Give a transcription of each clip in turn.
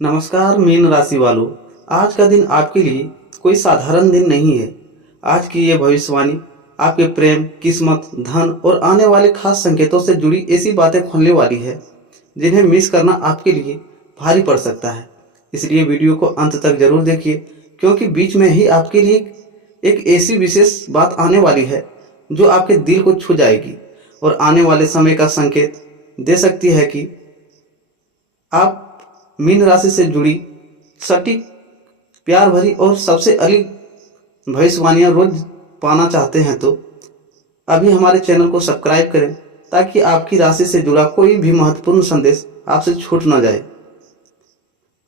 नमस्कार मीन राशि वालों। आज का दिन आपके लिए कोई साधारण दिन नहीं है। आज की ये भविष्यवाणी आपके प्रेम, किस्मत, धन और आने वाले खास संकेतों से जुड़ी ऐसी बातें खोलने वाली है जिन्हें मिस करना आपके लिए भारी पड़ सकता है। इसलिए वीडियो को अंत तक जरूर देखिए, क्योंकि बीच में ही आपके लिए एक ऐसी विशेष बात आने वाली है जो आपके दिल को छू जाएगी और आने वाले समय का संकेत दे सकती है कि आप मीन राशि से जुड़ी सटीक, प्यार भरी और सबसे अलग भविष्यवाणियां रोज पाना चाहते हैं तो अभी हमारे चैनल को सब्सक्राइब करें, ताकि आपकी राशि से जुड़ा कोई भी महत्वपूर्ण संदेश आपसे छूट न जाए।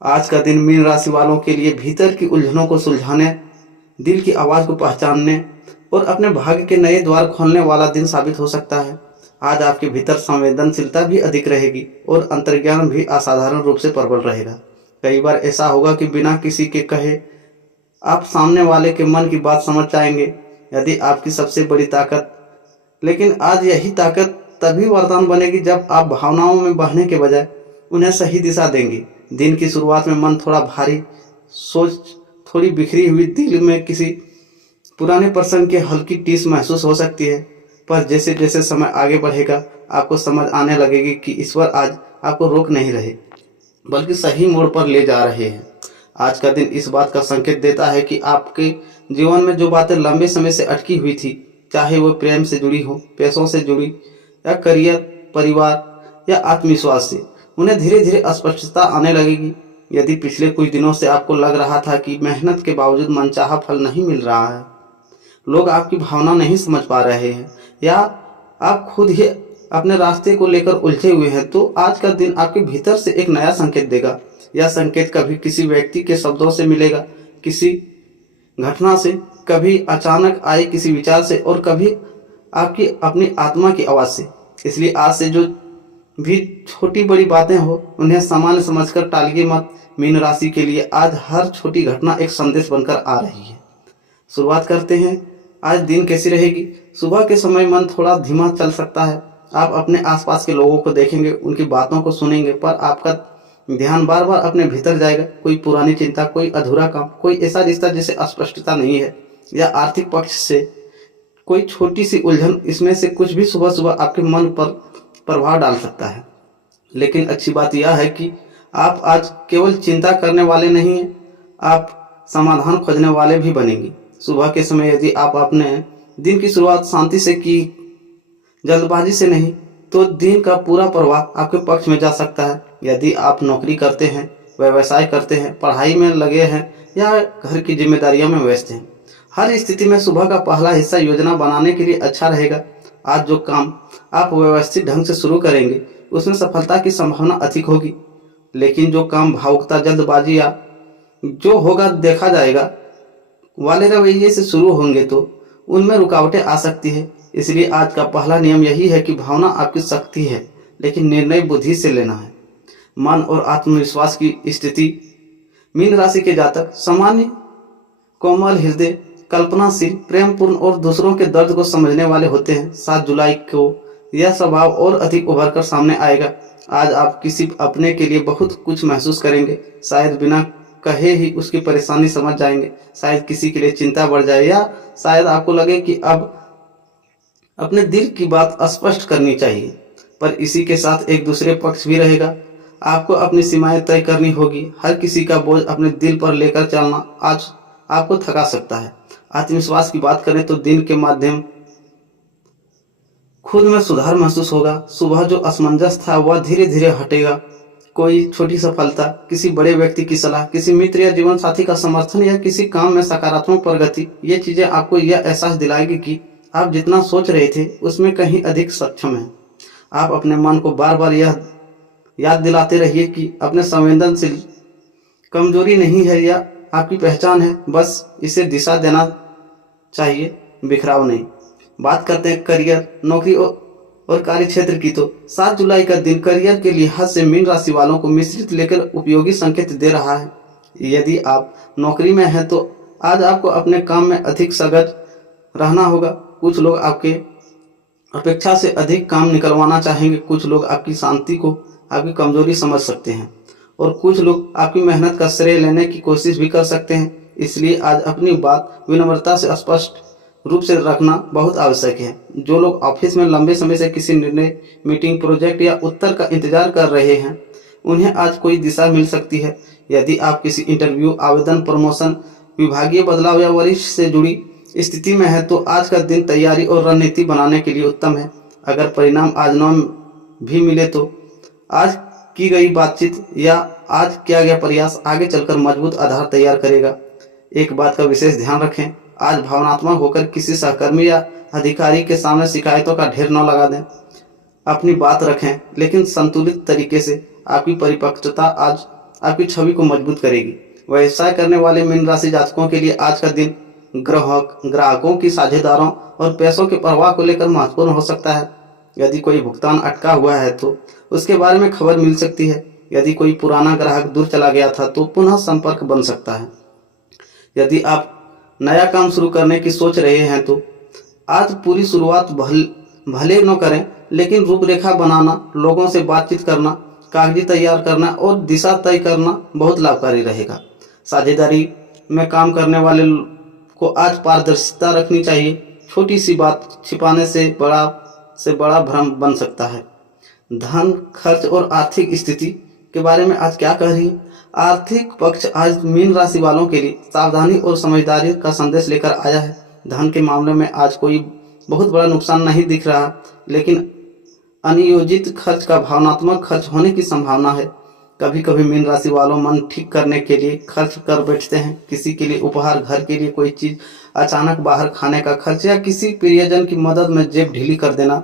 आज का दिन मीन राशि वालों के लिए भीतर की उलझनों को सुलझाने, दिल की आवाज़ को पहचानने और अपने भाग्य के नए द्वार खोलने वाला दिन साबित हो सकता है। आज आपके भीतर संवेदनशीलता भी अधिक रहेगी और अंतर्ज्ञान भी असाधारण रूप से प्रबल रहेगा। कई बार ऐसा होगा कि बिना किसी के कहे आप सामने वाले के मन की बात समझ जाएंगे, यदि आपकी सबसे बड़ी ताकत। लेकिन आज यही ताकत तभी वरदान बनेगी जब आप भावनाओं में बहने के बजाय उन्हें सही दिशा देंगे। दिन की शुरुआत में मन थोड़ा भारी, सोच थोड़ी बिखरी हुई, दिल में किसी पुराने प्रसंग की हल्की टीस महसूस हो सकती है। पर जैसे जैसे समय आगे बढ़ेगा, आपको समझ आने लगेगी कि ईश्वर आज आपको रोक नहीं रहे, बल्कि सही मोड़ पर ले जा रहे हैं। आज का दिन इस बात का संकेत देता है कि आपके जीवन में जो बातें लंबे समय से अटकी हुई थी, चाहे वो प्रेम से जुड़ी हो, पैसों से जुड़ी, या करियर, परिवार या आत्मविश्वास से, उन्हें धीरे धीरे स्पष्टता आने लगेगी। यदि पिछले कुछ दिनों से आपको लग रहा था कि मेहनत के बावजूद मनचाहा फल नहीं मिल रहा है, लोग आपकी भावना नहीं समझ पा रहे हैं, या आप खुद ही अपने रास्ते को लेकर उलझे हुए हैं, तो आज का दिन आपके भीतर से एक नया संकेत देगा। यह संकेत कभी किसी व्यक्ति के शब्दों से मिलेगा, किसी घटना से, कभी अचानक आए किसी विचार से, और कभी आपकी अपनी आत्मा की आवाज़ से। इसलिए आज से जो भी छोटी बड़ी बातें हो, उन्हें सामान्य समझकर टालिए मत। मीन राशि के लिए आज हर छोटी घटना एक संदेश बनकर आ रही है। शुरुआत करते हैं। आज दिन कैसी रहेगी? सुबह के समय मन थोड़ा धीमा चल सकता है। आप अपने आसपास के लोगों को देखेंगे, उनकी बातों को सुनेंगे, पर आपका ध्यान बार बार अपने भीतर जाएगा। कोई पुरानी चिंता, कोई अधूरा काम, कोई ऐसा रिश्ता जिसे अस्पष्टता नहीं है, या आर्थिक पक्ष से कोई छोटी सी उलझन, इसमें से कुछ भी सुबह सुबह आपके मन पर प्रभाव डाल सकता है। लेकिन अच्छी बात यह है कि आप आज केवल चिंता करने वाले नहीं हैं, आप समाधान खोजने वाले भी बनेंगे। सुबह के समय यदि आप अपने दिन की शुरुआत शांति से की, जल्दबाजी से नहीं, तो दिन का पूरा प्रभाव आपके पक्ष में जा सकता है। यदि आप नौकरी करते हैं, व्यवसाय करते हैं, पढ़ाई में लगे हैं, या घर की जिम्मेदारियों में व्यस्त हैं, हर स्थिति में सुबह का पहला हिस्सा योजना बनाने के लिए अच्छा रहेगा। आज जो काम आप व्यवस्थित ढंग से शुरू करेंगे, उसमें सफलता की संभावना अधिक होगी। लेकिन जो काम भावुकता, जल्दबाजी या जो होगा देखा जाएगा वाले रवैये से शुरू होंगे, तो उनमें रुकावटें आ सकती है। इसलिए आज का पहला नियम यही है कि भावना आपकी शक्ति है, लेकिन निर्णय बुद्धि से लेना है। मन और आत्मविश्वास की स्थिति। मीन राशि के जातक सामान्य, कोमल हृदय, कल्पनाशील, प्रेमपूर्ण और दूसरों के दर्द को समझने वाले होते हैं। 7 जुलाई को यह स्वभाव और अधिक उभर कर सामने आएगा। आज आप किसी अपने के लिए बहुत कुछ महसूस करेंगे, शायद बिना कहे ही उसकी परेशानी समझ जाएंगे। शायद किसी के लिए चिंता बढ़ जाए, या शायद आपको लगे कि अब अपने दिल की बात स्पष्ट करनी चाहिए। पर इसी के साथ एक दूसरे पक्ष भी रहेगा। आपको अपनी सीमाएं तय करनी होगी। हर किसी का बोझ अपने दिल पर लेकर चलना आज आपको थका सकता है। आत्मविश्वास की बात करें तो दिन के माध्यम खुद में सुधार महसूस होगा। सुबह जो असमंजस था वह धीरे धीरे हटेगा। कोई छोटी सफलता, किसी बड़े व्यक्ति की सलाह, किसी मित्र या जीवन साथी का समर्थन, या किसी काम में सकारात्मक प्रगति, ये चीजें आपको यह एहसास दिलाएगी कि आप जितना सोच रहे थे उसमें कहीं अधिक सक्षम हैं। आप अपने मन को बार बार यह याद दिलाते रहिए कि अपने संवेदनशील कमजोरी नहीं है, या आपकी पहचान है, बस इसे दिशा देना चाहिए, बिखराव नहीं। बात करते हैं करियर, नौकरी और कार्य क्षेत्र की, तो 7 जुलाई का दिन करियर के लिहाज से मीन राशि वालों को मिश्रित लेकर उपयोगी संकेत दे रहा है। यदि आप नौकरी में हैं तो आज आपको अपने काम में अधिक सजग रहना होगा। कुछ लोग आपके अपेक्षा से अधिक काम निकलवाना चाहेंगे, कुछ लोग आपकी शांति को आपकी कमजोरी समझ सकते हैं, और कुछ लोग आपकी मेहनत का श्रेय लेने की कोशिश भी कर सकते हैं। इसलिए आज अपनी बात विनम्रता से स्पष्ट रूप से रखना बहुत आवश्यक है। जो लोग ऑफिस में लंबे समय से किसी निर्णय, मीटिंग, प्रोजेक्ट या उत्तर का इंतजार कर रहे हैं, उन्हें आज कोई दिशा मिल सकती है। यदि आप किसी इंटरव्यू, आवेदन, प्रमोशन, विभागीय बदलाव या वरिष्ठ से जुड़ी स्थिति में है तो आज का दिन तैयारी और रणनीति बनाने के लिए उत्तम है। अगर परिणाम आज न भी मिले तो आज की गई बातचीत या आज किया गया प्रयास आगे चलकर मजबूत आधार तैयार करेगा। एक बात का विशेष ध्यान रखें, आज भावनात्मक होकर किसी सहकर्मी या अधिकारी के सामने शिकायतों का ढेर न लगा दें। अपनी बात रखें लेकिन संतुलित तरीके से। आपकी परिपक्वता आज आपकी छवि को मजबूत करेगी। व्यवसाय करने वाले मीन राशि जातकों के लिए आज का दिन ग्राहकों की, साझेदारों और पैसों के प्रवाह को लेकर महत्वपूर्ण हो सकता है। यदि कोई भुगतान अटका हुआ है तो उसके बारे में खबर मिल सकती है। यदि कोई पुराना ग्राहक दूर चला गया था तो पुनः संपर्क बन सकता है। यदि आप नया काम शुरू करने की सोच रहे हैं तो आज पूरी शुरुआत भले न करें, लेकिन रूपरेखा बनाना, लोगों से बातचीत करना, कागजी तैयार करना और दिशा तय करना बहुत लाभकारी रहेगा। साझेदारी में काम करने वाले को आज पारदर्शिता रखनी चाहिए। छोटी सी बात छिपाने से बड़ा भ्रम बन सकता है। धन, खर्च और आर्थिक स्थिति के बारे में आज क्या कह रही है? आर्थिक पक्ष आज मीन राशि वालों के लिए सावधानी और समझदारी का संदेश लेकर आया है। धन के मामले में आज कोई बहुत बड़ा नुकसान नहीं दिख रहा, लेकिन अनियोजित खर्च का भावनात्मक खर्च होने की संभावना है। कभी कभी मीन राशि वालों मन ठीक करने के लिए खर्च कर बैठते हैं। किसी के लिए उपहार, घर के लिए कोई चीज, अचानक बाहर खाने का खर्च या किसी प्रियजन की मदद में जेब ढीली कर देना।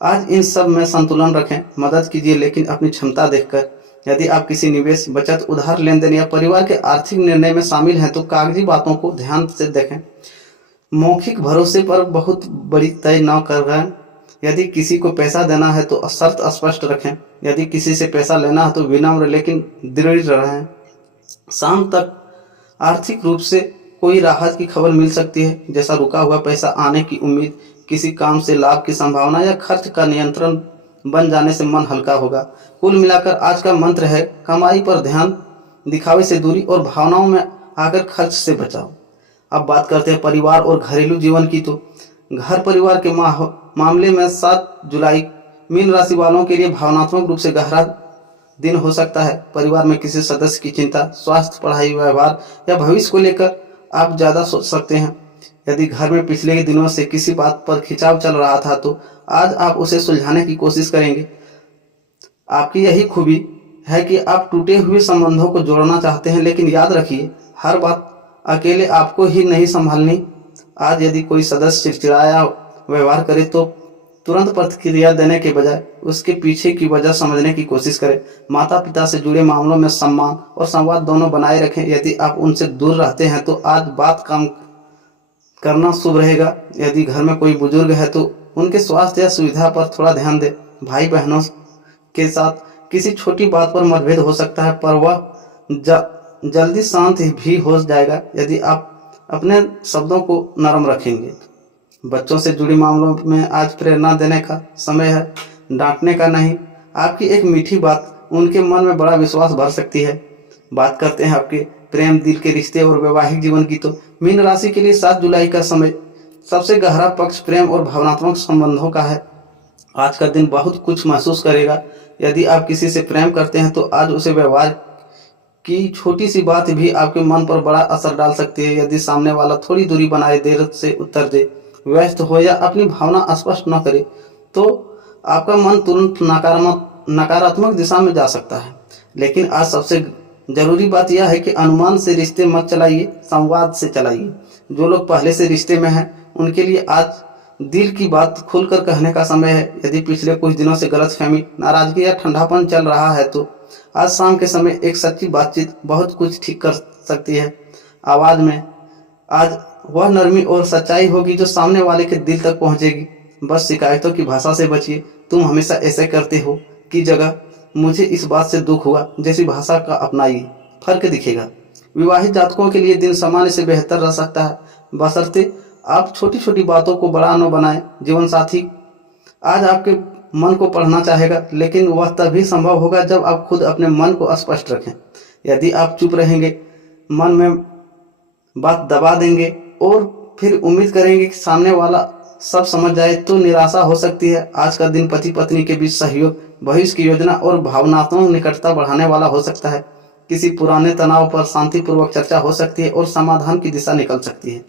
आज इन सब में संतुलन रखें। मदद कीजिए लेकिन अपनी क्षमता देखकर। यदि आप किसी निवेश, बचत, उधार लेनदेन या परिवार के आर्थिक निर्णय में शामिल हैं तो कागजी बातों को ध्यान से देखें। मौखिक भरोसे पर बहुत बड़ी तय न कर रहे हैं। यदि किसी को पैसा देना है तो शर्त स्पष्ट रखें। यदि किसी से पैसा लेना है तो विनम्र लेकिन दृढ़ रहें। शाम तक आर्थिक रूप से कोई राहत की खबर मिल सकती है, जैसा रुका हुआ पैसा आने की उम्मीद, किसी काम से लाभ की संभावना या खर्च का नियंत्रण बन जाने से मन हल्का होगा। कुल मिलाकर आज का मंत्र है, कमाई पर ध्यान, दिखावे से दूरी और भावनाओं में आकर खर्च से बचाओ। अब बात करते हैं परिवार और घरेलू जीवन की। तो घर परिवार के मामले में 7 जुलाई मीन राशि वालों के लिए भावनात्मक रूप से गहरा दिन हो सकता है। परिवार में किसी सदस्य की चिंता, स्वास्थ्य, पढ़ाई, व्यवहार या भविष्य को लेकर आप ज़्यादा सोच सकते हैं। यदि घर में पिछले दिनों से किसी बात पर खिंचाव चल रहा था तो आज आप उसे सुलझाने की कोशिश करेंगे। आपकी यही खूबी है कि आप टूटे हुए संबंधों को जोड़ना चाहते हैं, लेकिन याद रखिए हर बात अकेले आपको ही नहीं संभालनी। आज यदि कोई सदस्य चिड़चिड़ाया व्यवहार करे तो तुरंत प्रतिक्रिया देने के बजाय उसके पीछे की वजह समझने की कोशिश करें। माता पिता से जुड़े मामलों में सम्मान और संवाद दोनों बनाए रखें। यदि आप उनसे दूर रहते हैं तो आज बात कम करना शुभ रहेगा। यदि घर में कोई बुजुर्ग है तो उनके स्वास्थ्य या सुविधा पर थोड़ा ध्यान दें। भाई बहनों के साथ किसी छोटी बात पर मतभेद हो सकता है, पर वह जल्दी शांत भी हो जाएगा यदि आप अपने शब्दों को नरम रखेंगे। बच्चों से जुड़े मामलों में आज प्रेरणा देने का समय है, डांटने का नहीं। आपकी एक मीठी बात उनके मन में बड़ा विश्वास भर सकती है। बात करते हैं आपके प्रेम, दिल के रिश्ते और वैवाहिक जीवन की। तो मीन राशि के लिए 7 जुलाई का समय सबसे गहरा पक्ष प्रेम और भावनात्मक संबंधों का है। आज का दिन बहुत कुछ महसूस करेगा। यदि आप किसी से प्रेम करते हैं तो आज उसे व्यवहार की छोटी सी बात भी आपके मन पर बड़ा असर डाल सकती है। यदि सामने वाला थोड़ी दूरी बनाए, देर से उत्तर दे, व्यस्त हो या अपनी भावना स्पष्ट न करे तो आपका मन तुरंत नकारात्मक दिशा में जा सकता है। लेकिन आज सबसे जरूरी बात यह है कि अनुमान से रिश्ते मत चलाइए, संवाद से चलाइए। जो लोग पहले से रिश्ते में हैं उनके लिए आज दिल की बात खुलकर कहने का समय है। यदि पिछले कुछ दिनों से गलतफहमी, नाराजगी या ठंडापन चल रहा है तो आज शाम के समय एक सच्ची बातचीत बहुत कुछ ठीक कर सकती है। आवाज़ में आज वह नरमी और सच्चाई होगी जो सामने वाले के दिल तक पहुंचेगी। बस शिकायतों की भाषा से बचिए। तुम हमेशा ऐसे करते हो की जगह मुझे इस बात से दुख हुआ जैसी भाषा का अपनाइए, फर्क दिखेगा। विवाहित जातकों के लिए दिन सामान्य से बेहतर रह सकता है, बशर्ते आप छोटी छोटी बातों को बड़ा न बनाएं। जीवन साथी आज आपके मन को पढ़ना चाहेगा, लेकिन वह तभी संभव होगा जब आप खुद अपने मन को स्पष्ट रखें। यदि आप चुप रहेंगे, मन में बात दबा देंगे और फिर उम्मीद करेंगे कि सामने वाला सब समझ जाए, तो निराशा हो सकती है। आज का दिन पति पत्नी के बीच सहयोग, भविष्य की योजना और भावनात्मक निकटता बढ़ाने वाला हो सकता है। किसी पुराने तनाव पर शांतिपूर्वक चर्चा हो सकती है और समाधान की दिशा निकल सकती है।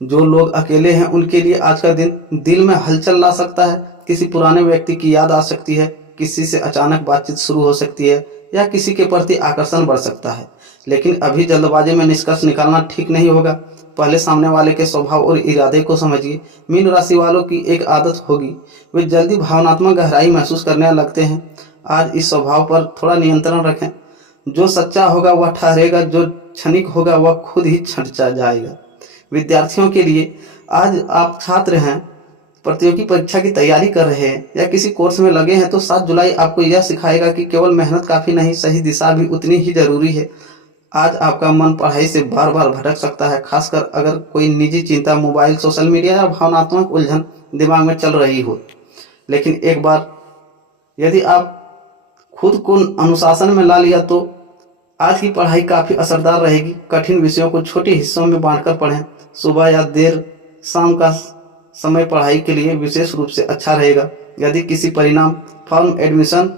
जो लोग अकेले हैं उनके लिए आज का दिन दिल में हलचल ला सकता है। किसी पुराने व्यक्ति की याद आ सकती है, किसी से अचानक बातचीत शुरू हो सकती है या किसी के प्रति आकर्षण बढ़ सकता है। लेकिन अभी जल्दबाजी में निष्कर्ष निकालना ठीक नहीं होगा। पहले सामने वाले के स्वभाव और इरादे को समझिए। मीन राशि वालों की एक आदत होगी, वे जल्दी भावनात्मक गहराई महसूस करने लगते हैं। आज इस स्वभाव पर थोड़ा नियंत्रण रखें। जो सच्चा होगा वह ठहरेगा, जो क्षणिक होगा वह खुद ही छट जाएगा। विद्यार्थियों के लिए आज आप छात्र हैं, प्रतियोगी परीक्षा की तैयारी कर रहे हैं या किसी कोर्स में लगे हैं, तो 7 जुलाई आपको यह सिखाएगा कि केवल मेहनत काफ़ी नहीं, सही दिशा भी उतनी ही जरूरी है। आज आपका मन पढ़ाई से बार बार भटक सकता है, खासकर अगर कोई निजी चिंता, मोबाइल, सोशल मीडिया या भावनात्मक उलझन दिमाग में चल रही हो। लेकिन एक बार यदि आप खुद को अनुशासन में ला लिया तो आज की पढ़ाई काफ़ी असरदार रहेगी। कठिन विषयों को छोटे हिस्सों में बांटकर पढ़ें। सुबह या देर शाम का समय पढ़ाई के लिए विशेष रूप से अच्छा रहेगा। यदि किसी परिणाम, फॉर्म, एडमिशन,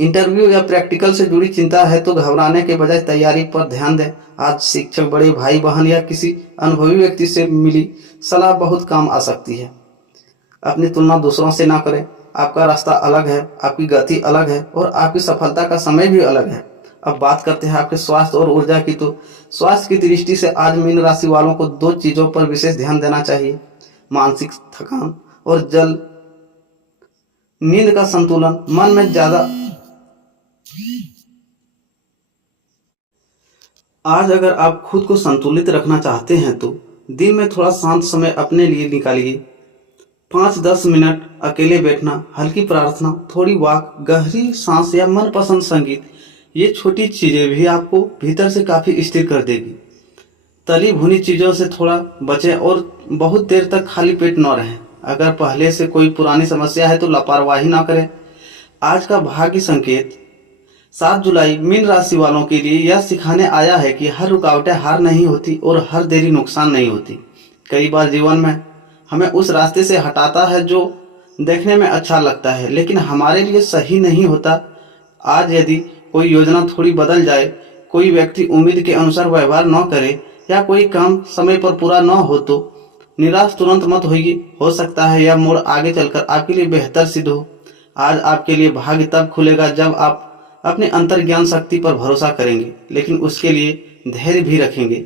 इंटरव्यू या प्रैक्टिकल से जुड़ी चिंता है तो घबराने के बजाय तैयारी पर ध्यान दें। आज शिक्षक, बड़े भाई बहन या किसी अनुभवी व्यक्ति से मिली सलाह बहुत काम आ सकती है। अपनी तुलना दूसरों से ना करें। आपका रास्ता अलग है, आपकी गति अलग है और आपकी सफलता का समय भी अलग है। अब बात करते हैं आपके स्वास्थ्य और ऊर्जा की। तो स्वास्थ्य की दृष्टि से आज मीन राशि वालों को 2 चीज़ों पर विशेष ध्यान देना चाहिए: मानसिक थकान और जल नींद का संतुलन। मन में ज़्यादा आज अगर आप खुद को संतुलित रखना चाहते हैं तो दिन में थोड़ा शांत समय अपने लिए निकालिए। 5-10 मिनट अकेले बैठना, हल्की प्रार्थना, थोड़ी वॉक, गहरी सांस या मनपसंद संगीत, ये छोटी चीज़ें भी आपको भीतर से काफ़ी स्थिर कर देगी। तली भुनी चीज़ों से थोड़ा बचें और बहुत देर तक खाली पेट न रहें। अगर पहले से कोई पुरानी समस्या है तो लापरवाही ना करें। आज का भाग्य संकेत 7 जुलाई मीन राशि वालों के लिए यह सिखाने आया है कि हर रुकावटें हार नहीं होती और हर देरी नुकसान नहीं होती। कई बार जीवन में हमें उस रास्ते से हटाता है जो देखने में अच्छा लगता है लेकिन हमारे लिए सही नहीं होता। आज यदि कोई योजना थोड़ी बदल जाए, कोई व्यक्ति उम्मीद के अनुसार व्यवहार न करे या कोई काम समय पर पूरा न हो तो निराश तुरंत मत होइए। हो सकता है यह मोड़ आगे चलकर आपके लिए बेहतर सिद्ध हो। आज आपके लिए भाग्य तब खुलेगा जब आप अपने अंतर्ज्ञान शक्ति पर भरोसा करेंगे, लेकिन उसके लिए धैर्य भी रखेंगे।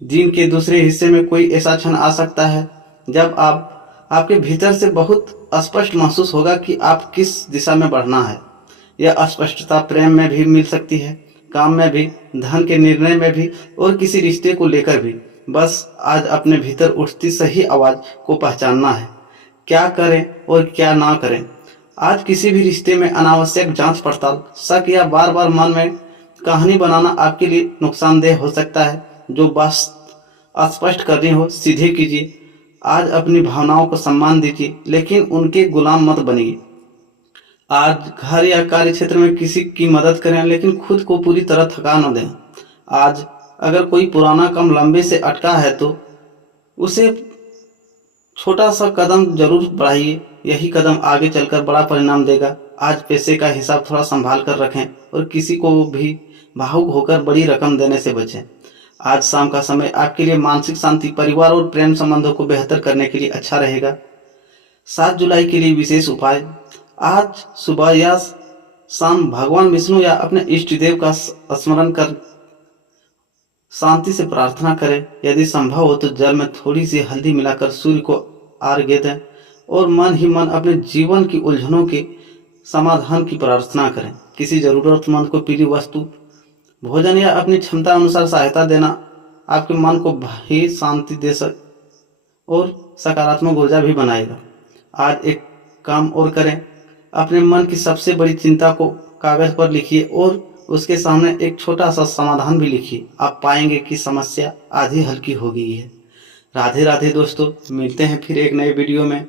दिन के दूसरे हिस्से में कोई ऐसा क्षण आ सकता है जब आपके भीतर से बहुत स्पष्ट महसूस होगा कि आप किस दिशा में बढ़ना है। यह स्पष्टता प्रेम में भी मिल सकती है, काम में भी, धन के निर्णय में भी और किसी रिश्ते को लेकर भी। बस आज अपने भीतर उठती सही आवाज़ को पहचानना है। क्या करें और क्या ना करें। आज किसी भी रिश्ते में अनावश्यक जांच पड़ताल, शक या बार बार मन में कहानी बनाना आपके लिए नुकसानदेह हो सकता है। जो बात स्पष्ट करनी हो सीधे कीजिए। आज अपनी भावनाओं को सम्मान दीजिए लेकिन उनके गुलाम मत बनिए। आज घर या कार्य क्षेत्र में किसी की मदद करें लेकिन खुद को पूरी तरह थका न दें। आज अगर कोई पुराना काम लंबे से अटका है तो उसे छोटा सा कदम जरूर बढ़ाइए। यही कदम आगे चलकर बड़ा परिणाम देगा। आज पैसे का हिसाब थोड़ा संभाल कर रखें और किसी को भी भावुक होकर बड़ी रकम देने से बचें। आज शाम का समय आपके लिए मानसिक शांति, परिवार और प्रेम संबंधों को बेहतर करने के लिए अच्छा रहेगा। 7 जुलाई के लिए विशेष उपाय: आज सुबह या शाम भगवान विष्णु या अपने इष्ट देव का स्मरण कर शांति से प्रार्थना करें। यदि संभव हो तो जल में थोड़ी सी हल्दी मिलाकर सूर्य को अर्घ्य दें और मन ही मन अपने जीवन की उलझनों के समाधान की प्रार्थना करें। किसी जरूरतमंद को पीली वस्तु, भोजन या अपनी क्षमता अनुसार सहायता देना आपके मन को भी शांति दे और सकारात्मक ऊर्जा भी बनाएगा। आज एक काम और करें, अपने मन की सबसे बड़ी चिंता को कागज पर लिखिए और उसके सामने एक छोटा सा समाधान भी लिखिए। आप पाएंगे कि समस्या आधी हल्की हो गई है। राधे राधे दोस्तों, मिलते हैं फिर एक नए वीडियो में।